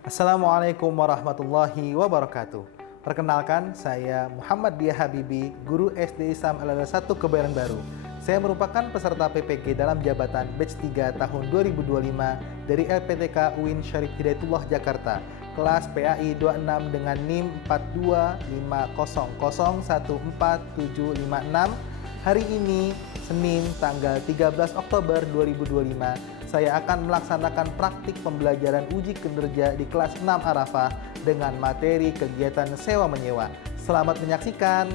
Assalamualaikum warahmatullahi wabarakatuh. Perkenalkan, saya Muhammad Dia Habibi, guru SD Islam Al-1 Kebayoran Baru. Saya merupakan peserta PPG dalam jabatan Batch 3 tahun 2025 dari LPTK UIN Syarif Hidayatullah Jakarta, kelas PAI 26 dengan NIM 42500147756. Hari ini, Senin, tanggal 13 Oktober 2025, saya akan melaksanakan praktik pembelajaran uji kinerja di kelas 6 Arafah dengan materi kegiatan sewa-menyewa. Selamat menyaksikan.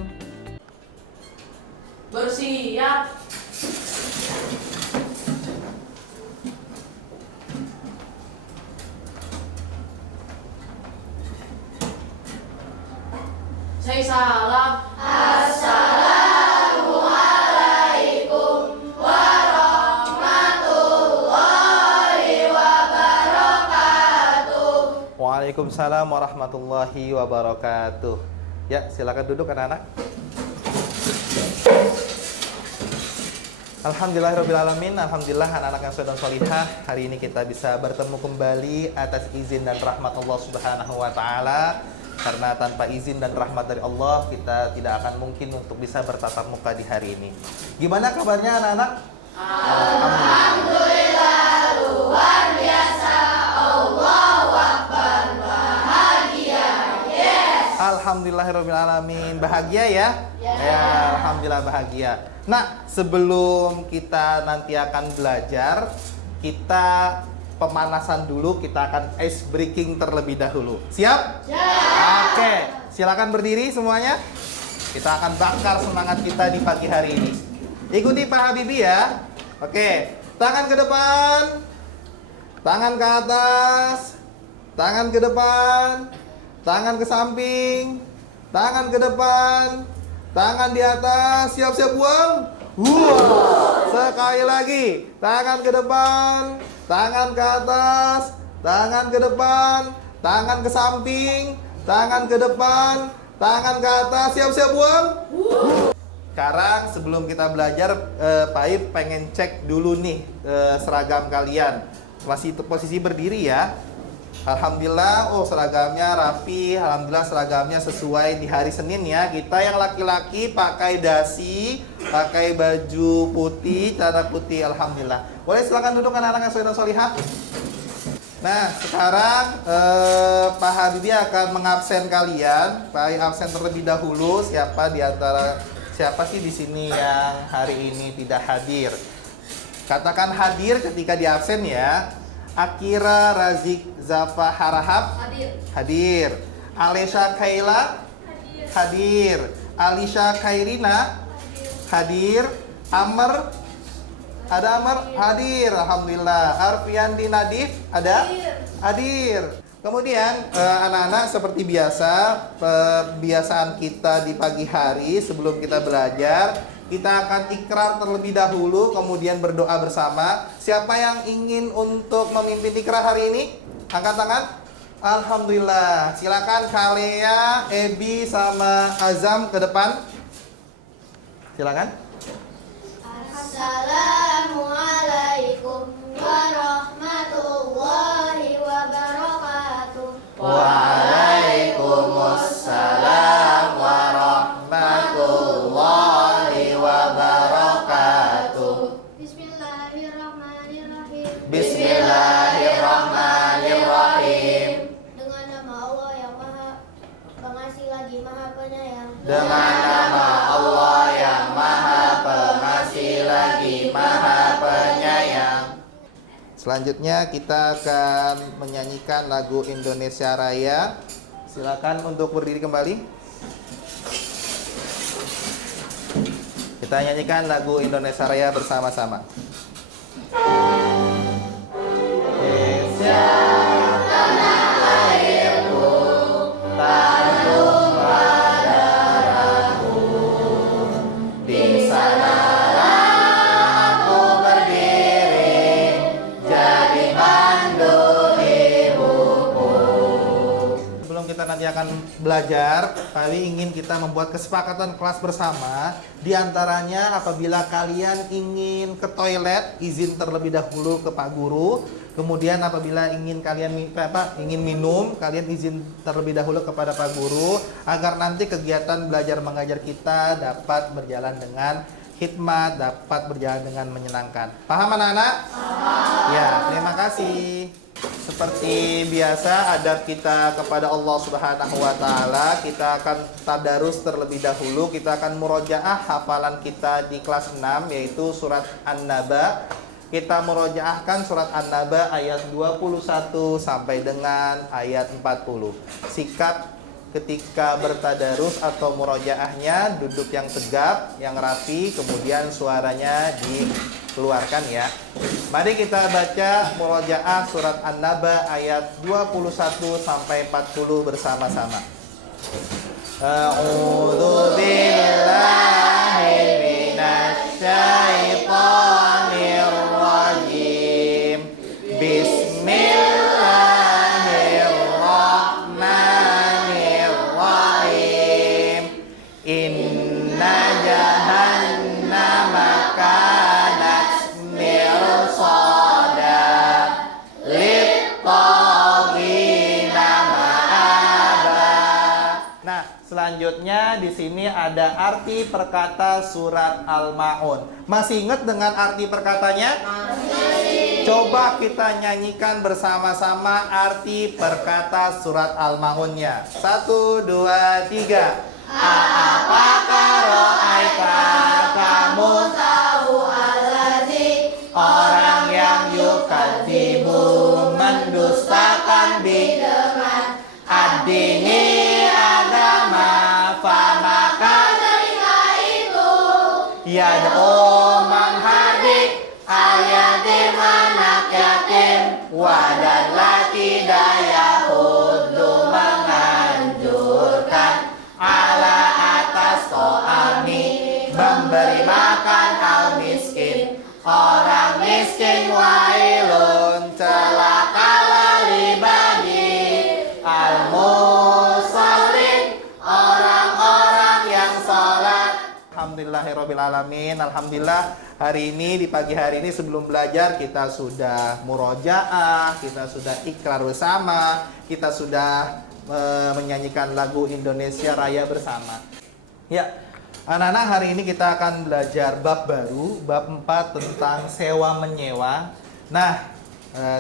Bersiap. Saya salam. Assalamualaikum warahmatullahi wabarakatuh. Waalaikumsalam warahmatullahi wabarakatuh. Ya, silakan duduk anak-anak. Alhamdulillahirrabbilalamin. Alhamdulillah anak-anak yang soleh dan solihah, hari ini kita bisa bertemu kembali atas izin dan rahmat Allah Subhanahu wa Ta'ala. Karena tanpa izin dan rahmat dari Allah, kita tidak akan mungkin untuk bisa bertatap muka di hari ini. Gimana kabarnya anak-anak? Alhamdulillah, luar biasa. Allahu Akbar, bahagia. Yes. Alhamdulillahirrahmanirrahim. Bahagia ya? Ya, alhamdulillah bahagia. Nah, sebelum kita nanti akan belajar, kita pemanasan dulu, kita akan ice breaking terlebih dahulu. Siap? Oke, silakan berdiri semuanya. Kita akan bakar semangat kita di pagi hari ini. Ikuti Pak Habibie ya. Oke, tangan ke depan, tangan ke atas, tangan ke depan, tangan ke samping, tangan ke depan, tangan di atas, siap-siap buang. Sekali lagi, tangan ke depan, tangan ke atas, tangan ke depan, tangan ke samping, tangan ke depan, tangan ke atas, siap-siap buang. Sekarang sebelum kita belajar, Pak Ip pengen cek dulu nih seragam kalian. Masih posisi berdiri ya. Alhamdulillah, seragamnya rapi. Alhamdulillah seragamnya sesuai di hari Senin ya. Kita yang laki-laki pakai dasi, pakai baju putih, celana putih. Alhamdulillah. Boleh silakan duduk anak-anak yang soleh dan solihah. Nah, sekarang Pak Habibie akan mengabsen kalian. Pak absen terlebih dahulu. Siapa sih di sini yang hari ini tidak hadir? Katakan hadir ketika di absen ya. Akira Razik Zafa Harahap hadir. Alesha Kaila hadir. Alisha Kairina hadir. Amr ada Amr hadir. Alhamdulillah. Arfiandi Nadif ada hadir. Kemudian anak-anak seperti biasa, kebiasaan kita di pagi hari sebelum kita belajar, kita akan ikrar terlebih dahulu, kemudian berdoa bersama. Siapa yang ingin untuk memimpin ikrar hari ini? Angkat tangan. Alhamdulillah. Silakan Kalea, Ebi, sama Azam ke depan. Silakan. Assalamualaikum warahmatullahi wabarakatuh. Waalaikumsalam warahmatullahi wabarakatuh. Bismillahirrahmanirrahim. Bismillahirrahmanirrahim. Dengan nama Allah yang Maha Pengasih lagi Maha Penyayang. Dengan nama Allah yang Maha Pengasih lagi Maha Penyayang. Selanjutnya kita akan menyanyikan lagu Indonesia Raya. Silakan untuk berdiri kembali. Kita nyanyikan lagu Indonesia Raya bersama-sama. Indonesia tanah airku, tanah tumpah darahku. Di sanalah aku berdiri, jadi pandu ibuku. Sebelum kita nanti akan belajar, kami ingin kita membuat kesepakatan kelas bersama. Di antaranya apabila kalian ingin ke toilet, izin terlebih dahulu ke Pak Guru. Kemudian apabila ingin ingin minum, kalian izin terlebih dahulu kepada Pak Guru agar nanti kegiatan belajar mengajar kita dapat berjalan dengan hikmat, dapat berjalan dengan menyenangkan. Paham anak-anak? Paham. Ya, terima kasih. Seperti biasa adab kita kepada Allah Subhanahu wa taala, kita akan tadarus terlebih dahulu, kita akan murojaah hafalan kita di kelas 6 yaitu surat An-Naba. Kita murojaahkan surat An-Naba ayat 21 sampai dengan ayat 40. Sikap ketika bertadarus atau murojaahnya duduk yang tegap, yang rapi, kemudian suaranya dikeluarkan ya. Mari kita baca murojaah surat An-Naba ayat 21 sampai 40 bersama-sama. A'udzu billahi minasy syaithanir rajim. Bismillahirrahmanirrahim. Inna jahannama kanat mirsada lit-taghina ma'aba. Nah, selanjutnya di sini ada arti perkata surat Al-Maun. Masih ingat dengan arti perkatanya? Masih. Coba kita nyanyikan bersama-sama arti perkata surat Al-Maunnya. 1, 2, 3. Apakah ro'aita kamu tahu allazi orang yang yukadzibu mendustakan dengan ad-dini agama famaka mereka itu yad'u manghadik ayatim anak yatim wadallati dayahuddu menganjurkan ala atas to'ami memberi makan al miskin orang miskin wailun celaka lali bagi al musallin orang-orang yang sholat. Alhamdulillahirrabbilalamin. Alhamdulillah hari ini di pagi hari ini sebelum belajar kita sudah murojaah, kita sudah ikrar bersama, kita sudah menyanyikan lagu Indonesia Raya bersama. Ya, anak-anak hari ini kita akan belajar bab baru, bab 4 tentang sewa menyewa. Nah,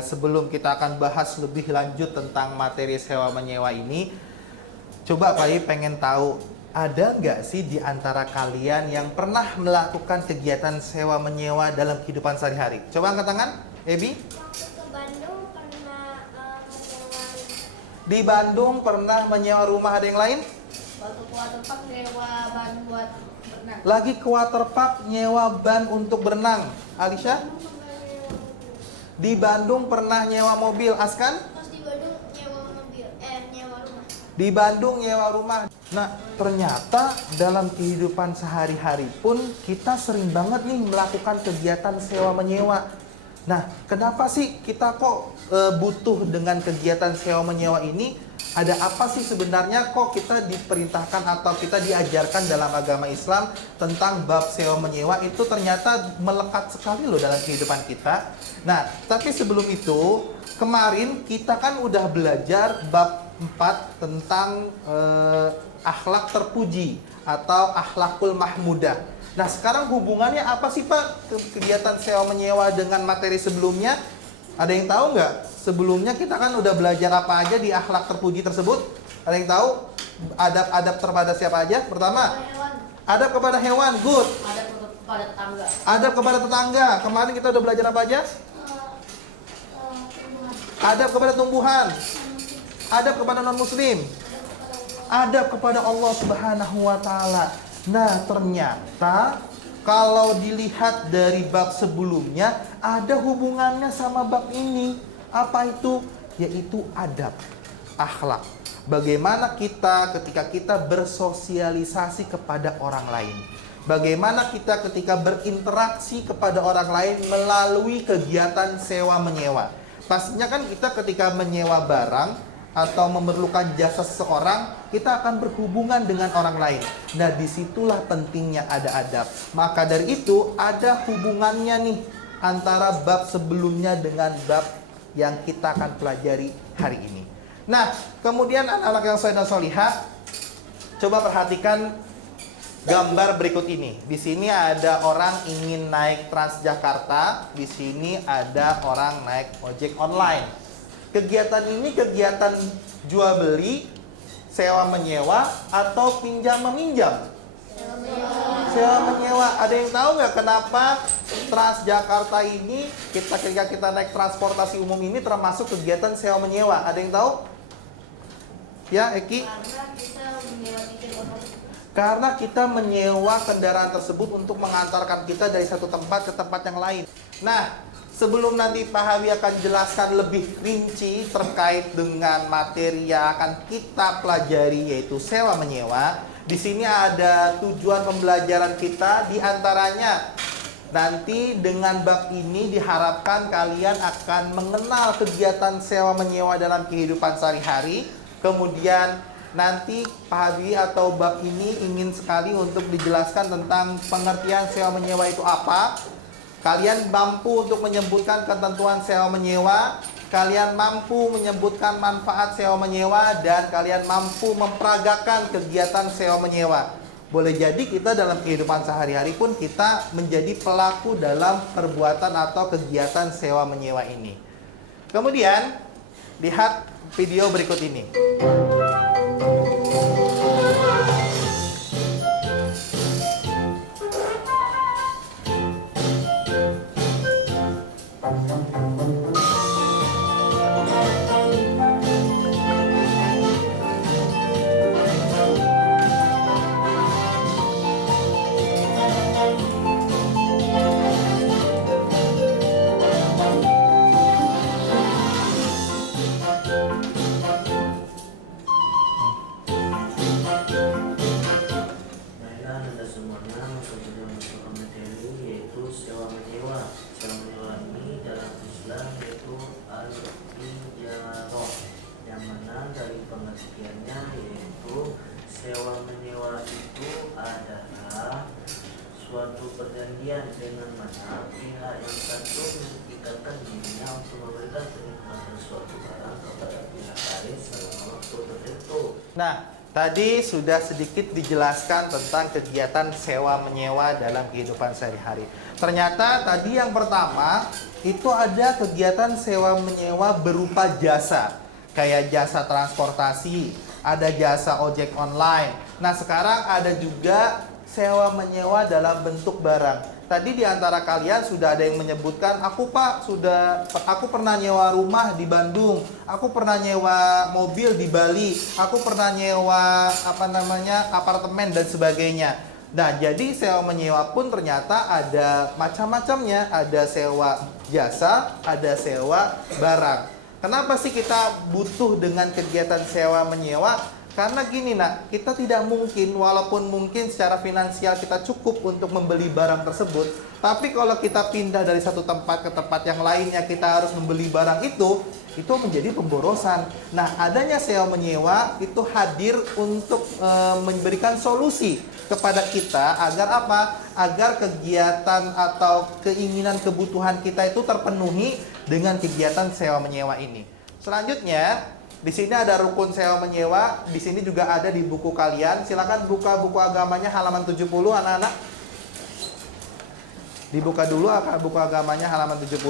sebelum kita akan bahas lebih lanjut tentang materi sewa menyewa ini, coba Pak I pengen tahu, ada nggak sih di antara kalian yang pernah melakukan kegiatan sewa menyewa dalam kehidupan sehari-hari? Coba angkat tangan, Ebi. Waktu ke Bandung pernah menyewa. Di Bandung pernah menyewa rumah, ada yang lain? Waktu ke waterpark nyewa ban buat berenang. Lagi ke waterpark nyewa ban untuk berenang. Alisha? Di Bandung pernah nyewa mobil. Askan? Pas di Bandung nyewa mobil, nyewa rumah. Di Bandung nyewa rumah. Nah, ternyata dalam kehidupan sehari-hari pun kita sering banget nih melakukan kegiatan sewa menyewa. Nah, kenapa sih kita kok butuh dengan kegiatan sewa menyewa ini? Ada apa sih sebenarnya kok kita diperintahkan atau kita diajarkan dalam agama Islam tentang bab sewa menyewa itu ternyata melekat sekali loh dalam kehidupan kita. Nah, tapi sebelum itu, kemarin kita kan udah belajar bab 4 tentang akhlak terpuji atau akhlakul mahmudah. Nah, sekarang hubungannya apa sih Pak kegiatan sewa menyewa dengan materi sebelumnya? Ada yang tahu nggak? Sebelumnya kita kan udah belajar apa aja di akhlak terpuji tersebut? Ada yang tahu? Adab-adab kepada siapa aja? Pertama, adab kepada hewan, good. ada kepada tetangga. Adab kepada tetangga. Kemarin kita udah belajar apa aja? Adab kepada tumbuhan. Adab kepada non-muslim. Adab kepada Allah Subhanahu wa taala. Nah, ternyata kalau dilihat dari bab sebelumnya ada hubungannya sama bab ini. Apa itu? Yaitu adab, akhlak. Bagaimana kita ketika kita bersosialisasi kepada orang lain. Bagaimana kita ketika berinteraksi kepada orang lain melalui kegiatan sewa menyewa. Pastinya kan kita ketika menyewa barang atau memerlukan jasa seseorang, kita akan berhubungan dengan orang lain. Nah, disitulah pentingnya ada adab. Maka dari itu, ada hubungannya nih antara bab sebelumnya dengan bab yang kita akan pelajari hari ini. Nah, kemudian anak-anak yang soleh dan solihah, coba perhatikan gambar berikut ini. Di sini ada orang ingin naik Transjakarta, di sini ada orang naik ojek online. Kegiatan ini kegiatan jual beli, sewa menyewa, atau pinjam meminjam? Sewa menyewa. Ada yang tahu nggak kenapa Transjakarta ini ketika kita naik transportasi umum ini termasuk kegiatan sewa menyewa? Ada yang tahu? Ya, Eki? Karena kita menyewa kendaraan tersebut untuk mengantarkan kita dari satu tempat ke tempat yang lain. Nah, sebelum nanti Pak Hawi akan jelaskan lebih rinci terkait dengan materi yang akan kita pelajari, yaitu sewa menyewa, di sini ada tujuan pembelajaran kita, di antaranya nanti dengan bab ini diharapkan kalian akan mengenal kegiatan sewa menyewa dalam kehidupan sehari-hari. Kemudian nanti Pak Habi atau bab ini ingin sekali untuk dijelaskan tentang pengertian sewa menyewa itu apa. Kalian mampu untuk menyebutkan ketentuan sewa menyewa, kalian mampu menyebutkan manfaat sewa menyewa, dan kalian mampu memperagakan kegiatan sewa menyewa. Boleh jadi kita dalam kehidupan sehari-hari pun kita menjadi pelaku dalam perbuatan atau kegiatan sewa menyewa ini. Kemudian lihat video berikut ini. Perjanjian dengan mana pihak yang satu mengikatkan dirinya untuk memberikan kenikmatan suatu barang kepada pihak lain selama waktu tertentu. Nah, tadi sudah sedikit dijelaskan tentang kegiatan sewa menyewa dalam kehidupan sehari-hari. Ternyata tadi yang pertama itu ada kegiatan sewa menyewa berupa jasa, kayak jasa transportasi, ada jasa ojek online. Nah, sekarang ada juga sewa menyewa dalam bentuk barang. Tadi di antara kalian sudah ada yang menyebutkan, aku pernah nyewa rumah di Bandung, aku pernah nyewa mobil di Bali, aku pernah nyewa apartemen dan sebagainya. Nah, jadi sewa menyewa pun ternyata ada macam-macamnya, ada sewa jasa, ada sewa barang. Kenapa sih kita butuh dengan kegiatan sewa menyewa? Karena gini nak, kita tidak mungkin, walaupun mungkin secara finansial kita cukup untuk membeli barang tersebut, tapi kalau kita pindah dari satu tempat ke tempat yang lainnya, kita harus membeli barang itu menjadi pemborosan. Nah, adanya sewa menyewa itu hadir untuk memberikan solusi kepada kita agar apa? Agar kegiatan atau keinginan kebutuhan kita itu terpenuhi dengan kegiatan sewa menyewa ini. Selanjutnya, di sini ada rukun sewa menyewa, di sini juga ada di buku kalian. Silakan buka buku agamanya halaman 70 anak-anak. Dibuka dulu buku agamanya halaman 70.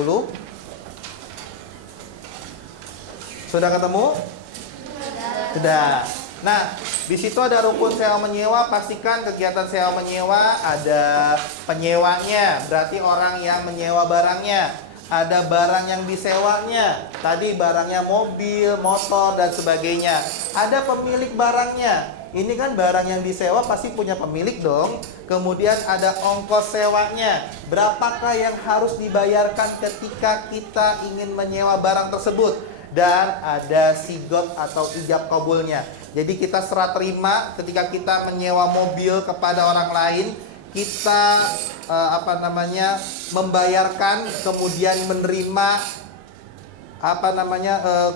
Sudah ketemu? Sudah. Nah, di situ ada rukun sewa menyewa. Pastikan kegiatan sewa menyewa ada penyewanya, berarti orang yang menyewa barangnya. Ada barang yang disewanya, tadi barangnya mobil, motor, dan sebagainya. Ada pemilik barangnya, ini kan barang yang disewa pasti punya pemilik dong. Kemudian ada ongkos sewanya, berapakah yang harus dibayarkan ketika kita ingin menyewa barang tersebut. Dan ada sigot atau ijab kabulnya. Jadi kita serah terima ketika kita menyewa mobil kepada orang lain, kita membayarkan, kemudian menerima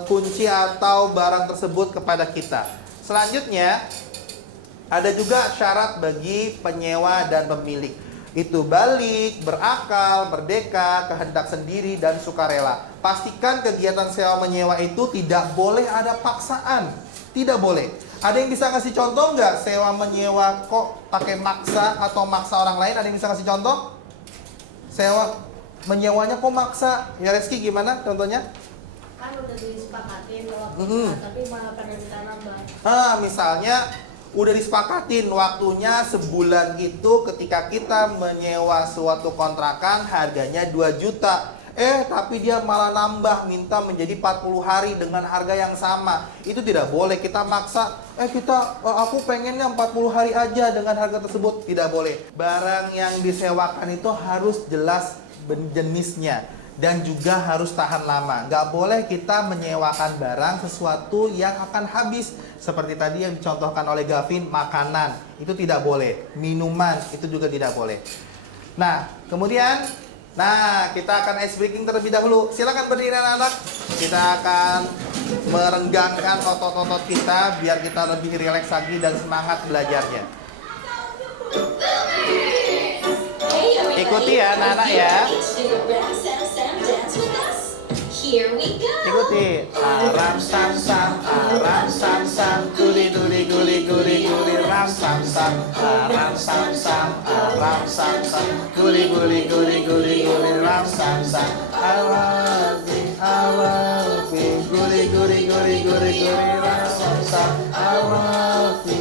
kunci atau barang tersebut kepada kita. Selanjutnya ada juga syarat bagi penyewa dan pemilik. Itu balik, berakal, merdeka, kehendak sendiri, dan sukarela. Pastikan kegiatan sewa menyewa itu tidak boleh ada paksaan. Tidak boleh. Ada yang bisa ngasih contoh nggak sewa menyewa kok pakai maksa atau maksa orang lain? Ada yang bisa ngasih contoh? Sewa menyewanya kok maksa? Ya Reski gimana contohnya? Kan udah disepakatin waktu Mm-mm. tapi malah pada minta nambah. Misalnya udah disepakatin waktunya sebulan itu ketika kita menyewa suatu kontrakan harganya 2 juta. Tapi dia malah nambah minta menjadi 40 hari dengan harga yang sama. Itu tidak boleh kita maksa. Aku pengennya 40 hari aja dengan harga tersebut. Tidak boleh. Barang yang disewakan itu harus jelas jenisnya dan juga harus tahan lama. Nggak boleh kita menyewakan barang sesuatu yang akan habis. Seperti tadi yang dicontohkan oleh Gavin, makanan itu tidak boleh. Minuman itu juga tidak boleh. Nah, kemudian kita akan ice breaking terlebih dahulu. Silakan berdiri anak-anak. Kita akan merenggangkan otot-otot kita biar kita lebih rileks lagi dan semangat belajarnya. Ikuti ya anak-anak ya. Ikuti. Aram sam sam, aram sam sam, guli guli guli guli guli, ram sam sam, aram sam sam, aram sam sam, guli guli guli guli guli, ram sam sam, arabi arabi, guli guli guli guli guli, ram sam sam, arabi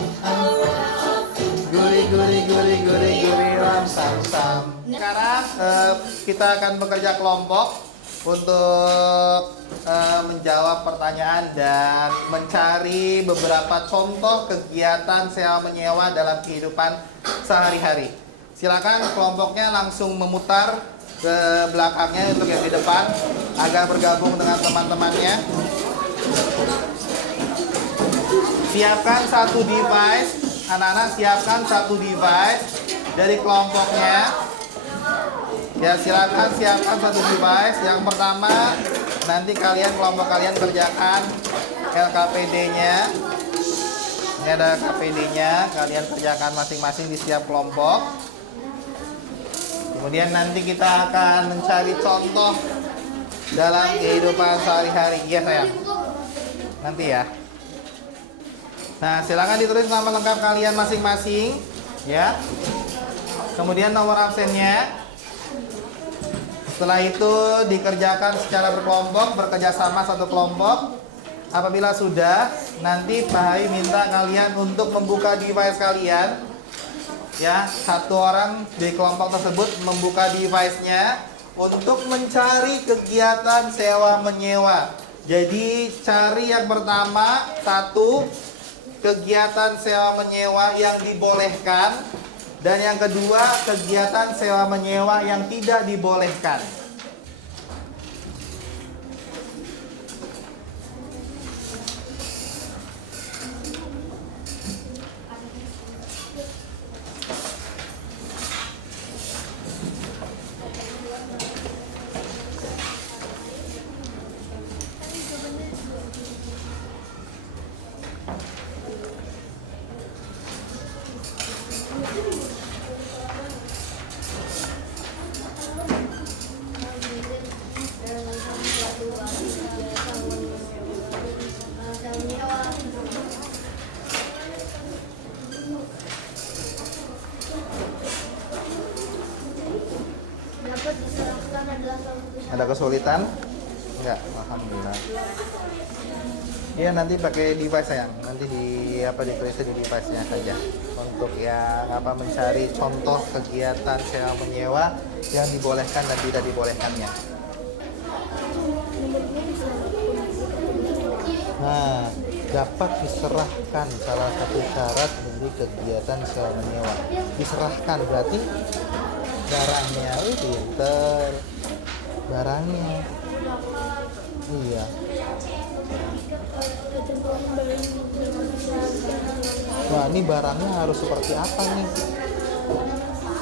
guli guli guli guli guli, ram sam sam. Sekarang kita akan bekerja kelompok untuk menjawab pertanyaan dan mencari beberapa contoh kegiatan sewa menyewa dalam kehidupan sehari-hari. Silakan kelompoknya langsung memutar ke belakangnya untuk yang di depan agar bergabung dengan teman-temannya. Siapkan satu device, anak-anak siapkan satu device dari kelompoknya. Ya, silakan siapkan satu device. Yang pertama, nanti kelompok kalian kerjakan LKPD-nya. Ini ada KPD-nya, kalian kerjakan masing-masing di setiap kelompok. Kemudian nanti kita akan mencari contoh dalam kehidupan sehari-hari. Iya, sayang. Nanti ya. Nah, silakan ditulis nama lengkap kalian masing-masing, ya. Kemudian nomor absennya. Setelah itu dikerjakan secara berkelompok, bekerja sama satu kelompok. Apabila sudah, nanti Pak Hai minta kalian untuk membuka device kalian. Ya, satu orang di kelompok tersebut membuka device-nya untuk mencari kegiatan sewa menyewa. Jadi cari yang pertama, satu kegiatan sewa menyewa yang dibolehkan. Dan yang kedua, kegiatan sewa menyewa yang tidak dibolehkan. Ada kesulitan? Enggak, alhamdulillah. Iya, nanti pakai device sayang. Nanti ditulisnya di device-nya saja. Untuk yang mencari contoh kegiatan sewa menyewa yang dibolehkan dan tidak dibolehkannya. Nah, dapat diserahkan salah satu syarat dari kegiatan sewa menyewa. Diserahkan berarti barangnya, pinter. Barangnya, iya. Wah, ini barangnya harus seperti apa nih?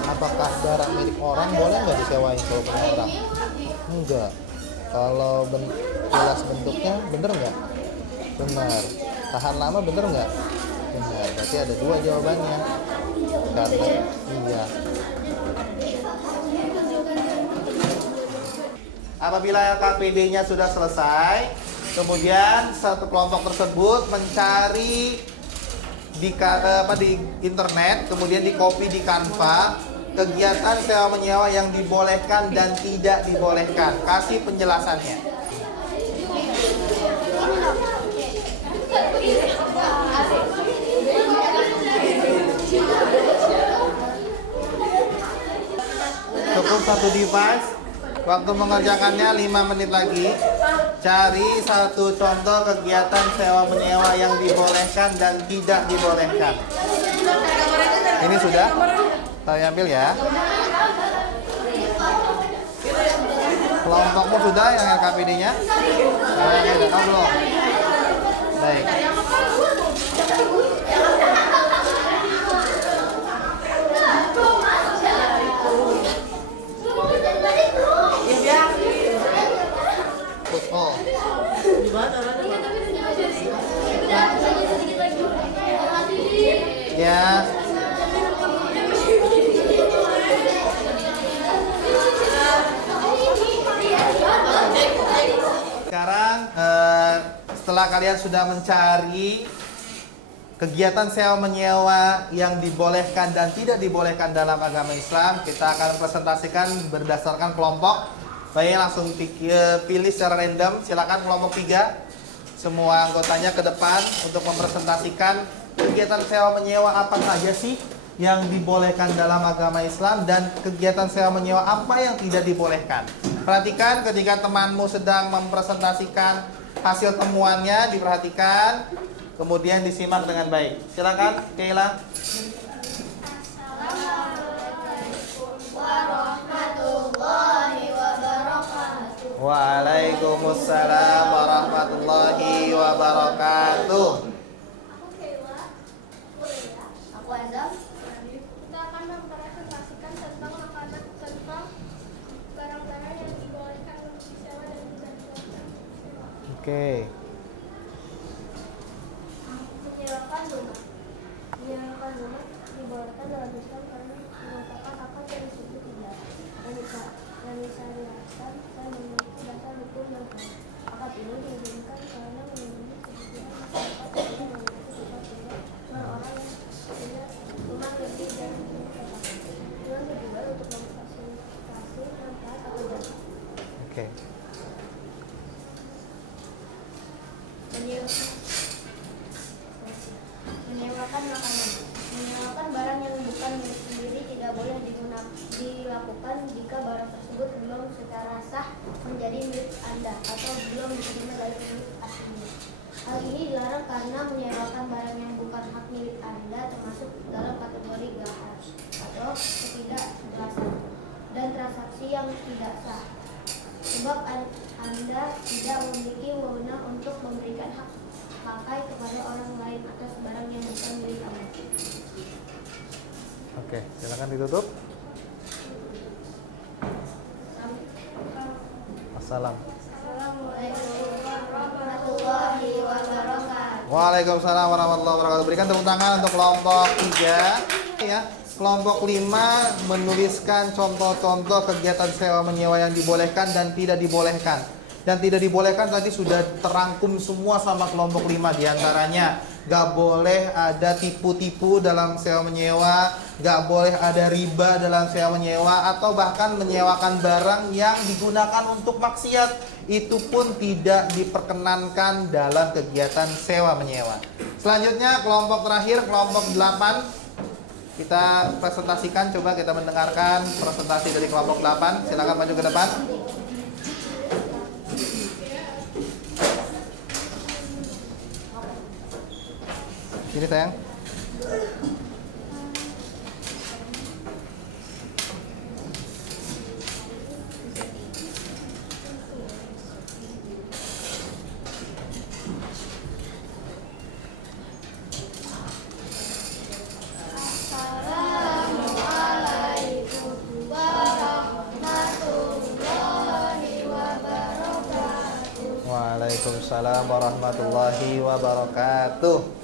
Apakah barang milik orang boleh nggak disewain kalau punya orang? Enggak. Kalau jelas bentuknya, bener nggak? Benar. Tahan lama, bener nggak? Benar. Berarti ada dua jawabannya. Karena iya. Apabila LKPD-nya sudah selesai, kemudian satu kelompok tersebut mencari di internet, kemudian di copy di Canva kegiatan sewa menyewa yang dibolehkan dan tidak dibolehkan. Kasih penjelasannya. Cukup satu device. Waktu mengerjakannya 5 menit lagi. Cari satu contoh kegiatan sewa menyewa yang dibolehkan dan tidak dibolehkan. Ini sudah? Saya ambil ya. Kelompokmu sudah yang LKPD-nya? Sudah belum? Baik. Oh. Ya. Sekarang setelah kalian sudah mencari kegiatan sewa menyewa yang dibolehkan dan tidak dibolehkan dalam agama Islam, kita akan presentasikan berdasarkan kelompok. Baik, langsung pilih secara random. Silakan kelompok 3. Semua anggotanya ke depan untuk mempresentasikan kegiatan sewa menyewa apa saja sih yang dibolehkan dalam agama Islam dan kegiatan sewa menyewa apa yang tidak dibolehkan. Perhatikan ketika temanmu sedang mempresentasikan hasil temuannya, diperhatikan, kemudian disimak dengan baik. Silakan, Keila. Waalaikumsalam warahmatullahi wabarakatuh. Aku Keila. Aku Azam. Kita akan mempresentasikan tentang makanan, tentang barang-barang yang dibolehkan untuk disewa dan tidak dibolehkan. Oke. Menyewakan rumah. Menyewakan rumah dibolehkan dalam Islam karena merupakan akad yang disebut tidak. Dan disyariatkan dan memiliki dasar hukum yang kuat. Akad ini diizinkan karena melindungi kebutuhan masyarakat yang memiliki sifat tinggal orang yang punya rumah lebih dari satu. Tujuan kedua untuk memfasilitasi manfaat atau jasa. Oke. Menyewakan makanan. Menyewakan barang yang bukan milik sendiri tidak boleh dilakukan jika barang tersebut belum secara sah menjadi milik Anda atau belum diterima dari milik aslinya. Hal ini dilarang karena menyewakan barang yang bukan hak milik Anda termasuk dalam kategori gahar atau ketidakjelasan dan transaksi yang tidak sah. Sebab Anda tidak memiliki wewenang untuk memberikan hak pakai kepada orang lain atas barang yang bukan milik Anda. Oke, silakan ditutup. Assalamualaikum warahmatullahi wabarakatuh. Waalaikumsalam warahmatullahi wabarakatuh. Berikan tepuk tangan untuk kelompok 3 ya. Kelompok 5 menuliskan contoh-contoh kegiatan sewa menyewa yang dibolehkan dan tidak dibolehkan. Dan tidak dibolehkan tadi sudah terangkum semua sama kelompok 5. Diantaranya gak boleh ada tipu-tipu dalam sewa menyewa, gak boleh ada riba dalam sewa menyewa, atau bahkan menyewakan barang yang digunakan untuk maksiat. Itu pun tidak diperkenankan dalam kegiatan sewa menyewa. Selanjutnya kelompok terakhir, kelompok 8. Kita presentasikan, coba kita mendengarkan presentasi dari kelompok 8. Silakan maju ke depan. Sini sayang. Assalamualaikum warahmatullahi wabarakatuh. Waalaikumsalam warahmatullahi wabarakatuh.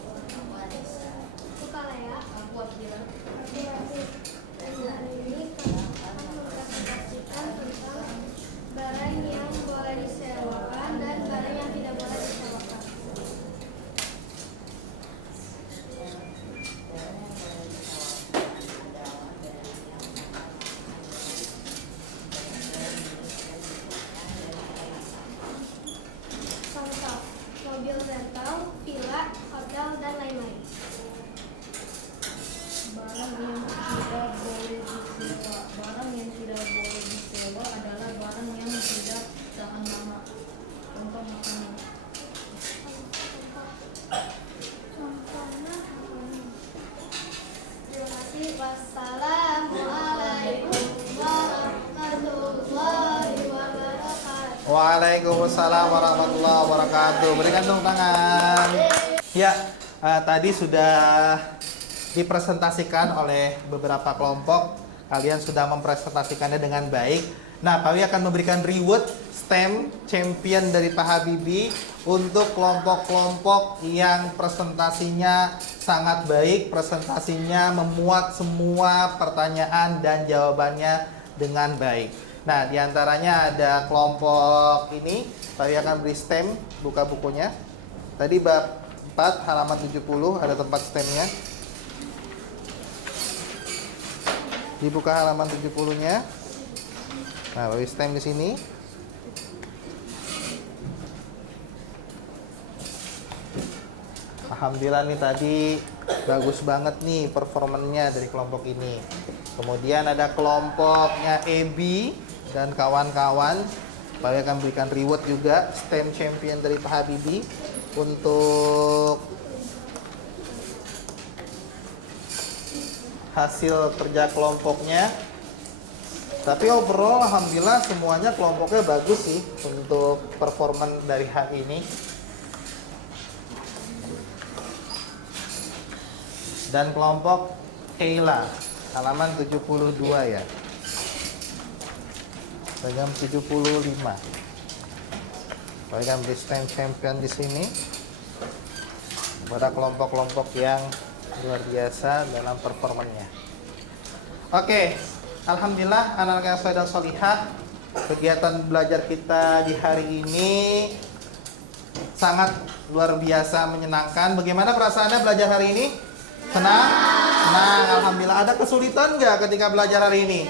Hari ini kami akan mempresentasikan tentang barang yang Waalaikumsalam warahmatullahi wabarakatuh. Berikan tepuk tangan. Ya, tadi sudah dipresentasikan oleh beberapa kelompok. Kalian sudah mempresentasikannya dengan baik. Nah, kami akan memberikan reward STEM Champion dari Pak Habibie untuk kelompok-kelompok yang presentasinya sangat baik, presentasinya memuat semua pertanyaan dan jawabannya dengan baik. Nah, diantaranya ada kelompok ini, saya akan beri STEM, buka bukunya. Tadi bab 4, halaman 70, ada tempat STEM-nya. Dibuka halaman 70-nya. Nah, beri STEM di sini. Alhamdulillah nih tadi bagus banget nih performanya dari kelompok ini. Kemudian ada kelompoknya Ebi dan kawan-kawan. Saya akan berikan reward juga STEM Champion dari Pak Habibie untuk hasil kerja kelompoknya. Tapi overall alhamdulillah semuanya kelompoknya bagus sih untuk performa dari hari ini. Dan kelompok Kayla halaman 72 ya. Halaman 75. Saya akan beri STEM Champion di sini pada kelompok-kelompok yang luar biasa dalam performanya. Oke, alhamdulillah anak-anak yang soleh dan solihah, kegiatan belajar kita di hari ini sangat luar biasa menyenangkan. Bagaimana perasaannya belajar hari ini? Senang? Senang, alhamdulillah. Ada kesulitan nggak ketika belajar hari ini?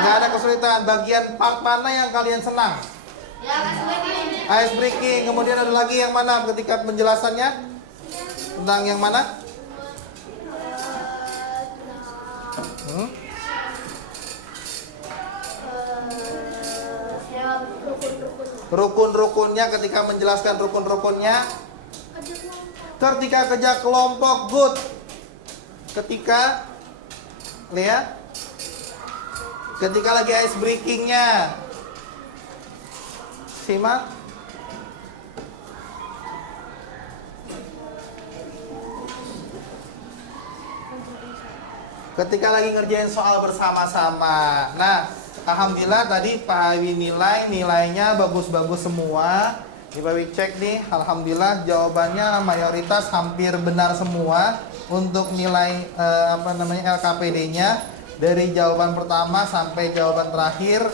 Nggak ada kesulitan. Bagian part mana yang kalian senang? Ice breaking. Kemudian ada lagi yang mana ketika penjelasannya? Tentang yang mana? Rukun-rukunnya, ketika menjelaskan rukun-rukunnya. Ketika kerja kelompok, good. Ketika lihat, ketika lagi ice breakingnya, simak. Ketika lagi ngerjain soal bersama-sama. Nah, alhamdulillah tadi Pak Habibie nilainya bagus-bagus semua. Coba cek nih, alhamdulillah jawabannya mayoritas hampir benar semua untuk nilai LKPD-nya dari jawaban pertama sampai jawaban terakhir.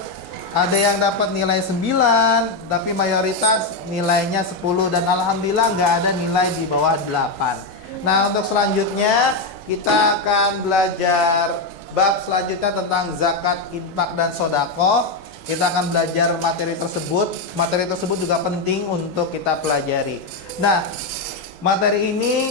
Ada yang dapat nilai 9, tapi mayoritas nilainya 10 dan alhamdulillah nggak ada nilai di bawah 8. Nah, untuk selanjutnya kita akan belajar bab selanjutnya tentang zakat, infak dan sedekah. Kita akan belajar materi tersebut. Materi tersebut juga penting untuk kita pelajari. Nah, materi ini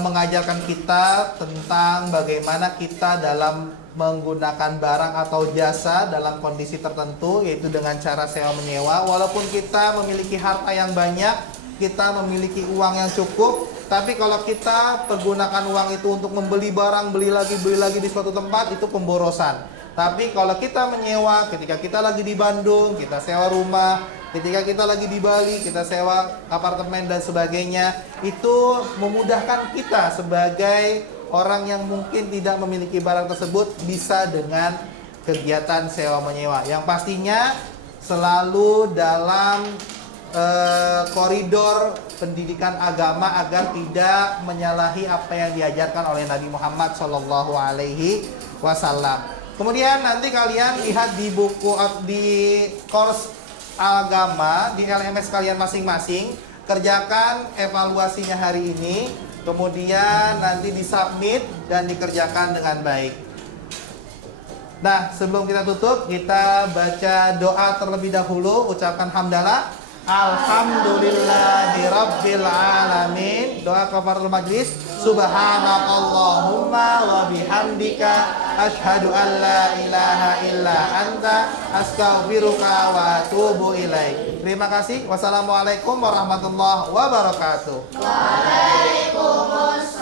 mengajarkan kita tentang bagaimana kita dalam menggunakan barang atau jasa dalam kondisi tertentu, yaitu dengan cara sewa menyewa. Walaupun kita memiliki harta yang banyak, kita memiliki uang yang cukup, tapi kalau kita pergunakan uang itu untuk membeli barang, beli lagi di suatu tempat, itu pemborosan. Tapi kalau kita menyewa, ketika kita lagi di Bandung, kita sewa rumah, ketika kita lagi di Bali, kita sewa apartemen dan sebagainya, itu memudahkan kita sebagai orang yang mungkin tidak memiliki barang tersebut bisa dengan kegiatan sewa menyewa. Yang pastinya selalu dalam koridor pendidikan agama agar tidak menyalahi apa yang diajarkan oleh Nabi Muhammad SAW. Kemudian nanti kalian lihat di buku, di course agama, di LMS kalian masing-masing, kerjakan evaluasinya hari ini, kemudian nanti disubmit dan dikerjakan dengan baik. Nah, sebelum kita tutup, kita baca doa terlebih dahulu, ucapkan hamdalah. Alhamdulillahirabbil alamin. Doa kafaratul majlis. Subhanakallahumma wa bihamdika asyhadu an la ilaha illa anta astaghfiruka wa atubu ilaik. Terima kasih. Wassalamualaikum warahmatullahi wabarakatuh. Waalaikumsalam.